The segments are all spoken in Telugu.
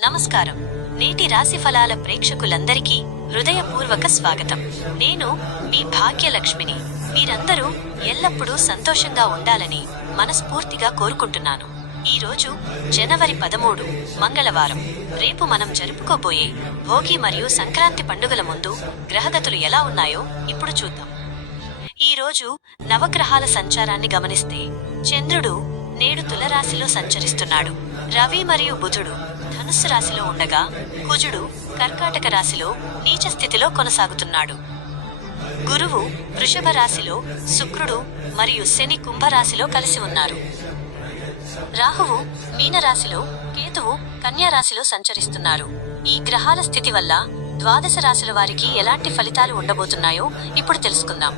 నమస్కారం. నేటి రాశి ఫలాల ప్రేక్షకులందరికీ హృదయపూర్వక స్వాగతం. నేను మీ భాగ్యలక్ష్మిని. మీరందరూ ఎల్లప్పుడూ సంతోషంగా ఉండాలని మనస్ఫూర్తిగా కోరుకుంటున్నాను. ఈరోజు జనవరి 13 మంగళవారం. రేపు మనం జరుపుకోబోయే భోగి మరియు సంక్రాంతి పండుగల ముందు గ్రహగతులు ఎలా ఉన్నాయో ఇప్పుడు చూద్దాం. ఈరోజు నవగ్రహాల సంచారాన్ని గమనిస్తే చంద్రుడు నేడు తులరాశిలో సంచరిస్తున్నాడు. రవి మరియు బుధుడు ధనుస్సు రాశిలో ఉండగా కుజుడు కర్కాటక రాశిలో నీచ స్థితిలో కొనసాగుతున్నాడు. గురువు వృషభ రాశిలో, శుక్రుడు మరియు శని కుంభరాశిలో కలిసి ఉన్నారు. రాహువు మీనరాశిలో, కేతువు కన్యా రాశిలో సంచరిస్తున్నారు. ఈ గ్రహాల స్థితి వల్ల ద్వాదశ రాశుల వారికి ఎలాంటి ఫలితాలు ఉండబోతున్నాయో ఇప్పుడు తెలుసుకుందాం.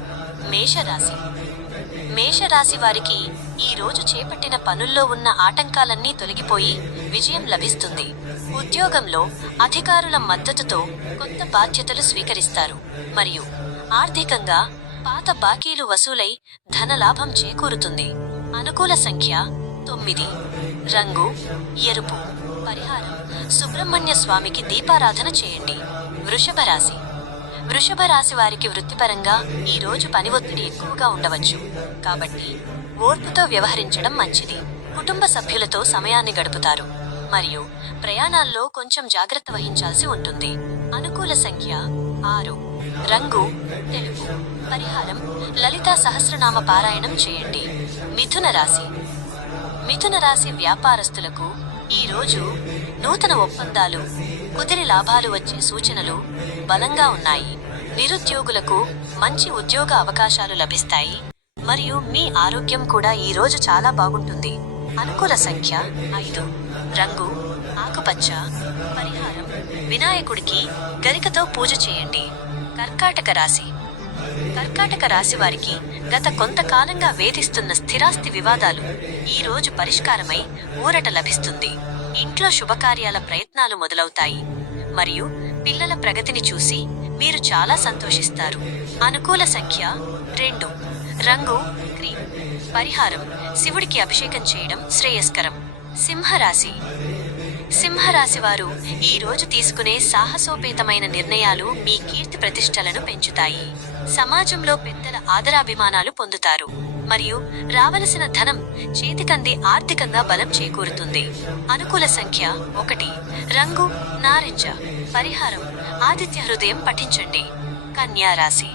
మేషరాశి. మేషరాశి వారికి ఈ రోజు చేపట్టిన పనుల్లో ఉన్న ఆటంకాలన్నీ తొలగిపోయి విజయం లభిస్తుంది. ఉద్యోగంలో అధికారుల మద్దతుతో కొత్త బాధ్యతలు స్వీకరిస్తారు మరియు ఆర్థికంగా పాత బాకీలు వసూలై ధనలాభం చేకూరుతుంది. అనుకూల సంఖ్య 9. రంగు ఎరుపు. పరిహారం సుబ్రహ్మణ్య స్వామికి దీపారాధన చేయండి. వృషభ రాశి. వృషభ రాశి వారికి వృత్తిపరంగా ఈ రోజు పని ఒత్తిడి ఎక్కువగా ఉండవచ్చు, కాబట్టి ఓర్పుతో వ్యవహరించడం మంచిది. కుటుంబ సభ్యులతో సమయాన్ని గడుపుతారు మరియు ప్రయాణాల్లో కొంచెం జాగ్రత్త వహించాల్సి ఉంటుంది. అనుకూల సంఖ్య 6. రంగు తెలుపు. పరిహారం లలితా సహస్రనామ పారాయణం చేయండి. మిథున రాశి. మిథున రాశి వ్యాపారస్తులకు ఈ రోజు నూతన ఒప్పందాలు కుదిరి లాభాలు వచ్చే సూచనలు బలంగా ఉన్నాయి. నిరుద్యోగులకు మంచి ఉద్యోగ అవకాశాలు లభిస్తాయి మరియు మీ ఆరోగ్యం కూడా ఈ రోజు చాలా బాగుంటుంది. అనుకూల సంఖ్య 5. రంగు ఆకుపచ్చ. పరిహారం వినాయకుడికి గరికతో పూజ చేయండి. కర్కాటక రాశి. కర్కాటక రాశి వారికి గత కొంతకాలంగా వేధిస్తున్న స్థిరాస్తి వివాదాలు ఈ రోజు పరిష్కారమై ఊరట లభిస్తుంది. ఇంట్లో శుభకార్యాల ప్రయత్నాలు మొదలవుతాయి మరియు పిల్లల ప్రగతిని చూసి మీరు చాలా సంతోషిస్తారు. అనుకూల సంఖ్య 2. రంగు క్రీమ్. పరిహారం శివుడికి అభిషేకం చేయడం శ్రేయస్కరం. సింహరాశి. సింహరాశి వారు ఈ రోజు తీసుకునే సాహసోపేతమైన నిర్ణయాలు మీ కీర్తి ప్రతిష్టలను పెంచుతాయి. సమాజంలో పెద్దల ఆదరాభిమానాలు పొందుతారు మరియు రావలసిన ధనం చేతికంది ఆర్థికంగా బలం చేకూరుతుంది. అనుకూల సంఖ్య 1. రంగు నారింజ. పరిహారం ఆదిత్య హృదయం పఠించండి. కన్యా రాశి.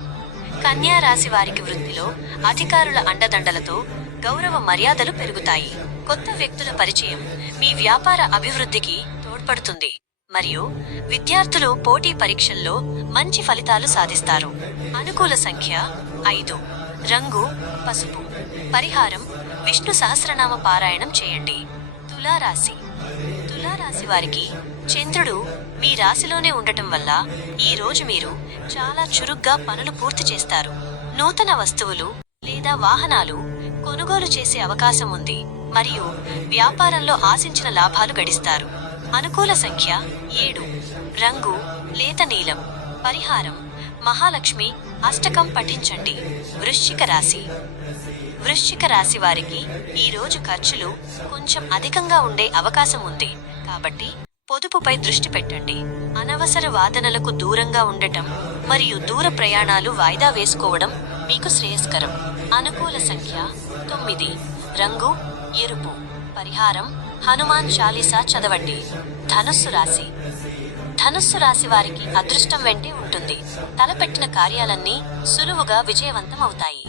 కన్యా రాశి వారికి వృత్తిలో అధికారుల అండదండలతో గౌరవ మర్యాదలు పెరుగుతాయి. కొత్త వ్యక్తుల పరిచయం మీ వ్యాపార అభివృద్ధికి తోడ్పడుతుంది మరియు విద్యార్థులు పోటీ పరీక్షల్లో మంచి ఫలితాలు సాధిస్తారు. అనుకూల సంఖ్య 5. రంగు పసుపు. పరిహారం విష్ణు సహస్రనామ పారాయణం చేయండి. తులారాశి. తులారాశి వారికి చంద్రుడు మీ రాశిలోనే ఉండటం వల్ల ఈ రోజు మీరు చాలా చురుగ్గా పనులు పూర్తి చేస్తారు. నూతన వస్తువులు లేదా వాహనాలు కొనుగోలు చేసే అవకాశం ఉంది మరియు వ్యాపారంలో ఆశించిన లాభాలు గడిస్తారు. అనుకూల సంఖ్య 7. రంగు లేత నీలం. పరిహారం మహాలక్ష్మి అష్టకం పఠించండి. వృశ్చిక రాశి. వృశ్చిక రాశి వారికి ఈ రోజు ఖర్చులు కొంచెం అధికంగా ఉండే అవకాశం ఉంది, కాబట్టి పొదుపుపై దృష్టి పెట్టండి. అనవసర వాదనలకు దూరంగా ఉండటం మరియు దూర ప్రయాణాలు వాయిదా వేసుకోవడం మీకు శ్రేయస్కరం. అనుకూల సంఖ్య 9. రంగు ఎరుపు. పరిహారం హనుమాన్ చాలీసా చదవండి. ధనుస్సు రాశి. ధనుస్సు రాశి వారికి అదృష్టం వెంటే ఉంటుంది. తలపెట్టిన కార్యాలన్నీ సులువుగా విజయవంతం అవుతాయి.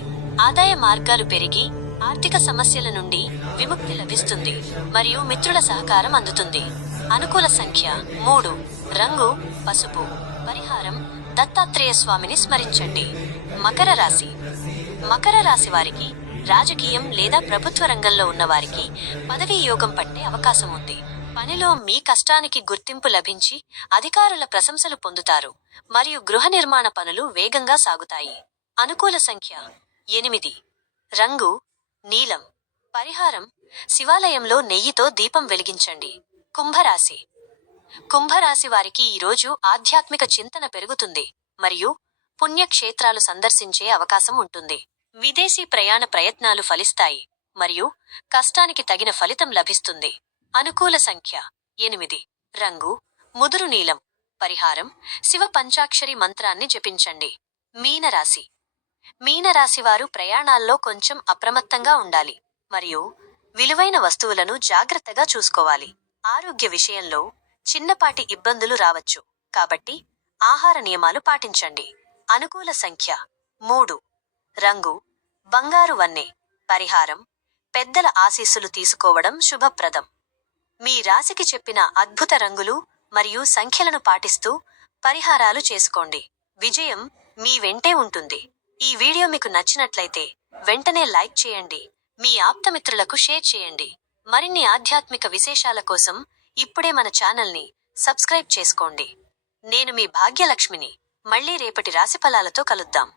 ఆదాయ మార్గాలు పెరిగి ఆర్థిక సమస్యల నుండి విముక్తి లభిస్తుంది మరియు మిత్రుల సహకారం అందుతుంది. అనుకూల సంఖ్య 3. రంగు పసుపు. పరిహారం దత్తాత్రేయ స్వామిని స్మరించండి. మకర రాశి. మకర రాశి వారికి రాజకీయం లేదా ప్రభుత్వ రంగంలో ఉన్నవారికి పదవీ యోగం పట్టే అవకాశం ఉంది. పనిలో మీ కష్టానికి గుర్తింపు లభించి అధికారుల ప్రశంసలు పొందుతారు మరియు గృహ నిర్మాణ పనులు వేగంగా సాగుతాయి. అనుకూల సంఖ్య 8. రంగు నీలం. పరిహారం శివాలయంలో నెయ్యితో దీపం వెలిగించండి. కుంభరాశి. కుంభరాశి వారికి ఈరోజు ఆధ్యాత్మిక చింతన పెరుగుతుంది మరియు పుణ్యక్షేత్రాలు సందర్శించే అవకాశం ఉంటుంది. విదేశీ ప్రయాణ ప్రయత్నాలు ఫలిస్తాయి మరియు కష్టానికి తగిన ఫలితం లభిస్తుంది. అనుకూల సంఖ్య 8. రంగు ముదురు నీలం. పరిహారం: శివ పంచాక్షరి మంత్రాన్ని జపించండి. మీనరాశి. మీనరాశివారు ప్రయాణాల్లో కొంచెం అప్రమత్తంగా ఉండాలి మరియు విలువైన వస్తువులను జాగ్రత్తగా చూసుకోవాలి. ఆరోగ్య విషయంలో చిన్నపాటి ఇబ్బందులు రావచ్చు, కాబట్టి ఆహార నియమాలు పాటించండి. అనుకూల సంఖ్య 3. రంగు బంగారు వన్నె. పరిహారం: పెద్దల ఆశీస్సులు తీసుకోవడం శుభప్రదం. మీ రాశికి చెప్పిన అద్భుత రంగులు మరియు సంఖ్యలను పాటిస్తూ పరిహారాలు చేసుకోండి. విజయం మీ వెంటే ఉంటుంది. ఈ వీడియో మీకు నచ్చినట్లయితే వెంటనే లైక్ చేయండి, మీ ఆప్తమిత్రులకు షేర్ చేయండి. మరిన్ని ఆధ్యాత్మిక విశేషాల కోసం ఇప్పుడే మన ఛానల్ని సబ్స్క్రైబ్ చేసుకోండి. నేను మీ భాగ్యలక్ష్మిని. మళ్ళీ రేపటి రాశిఫలాలతో కలుద్దాం.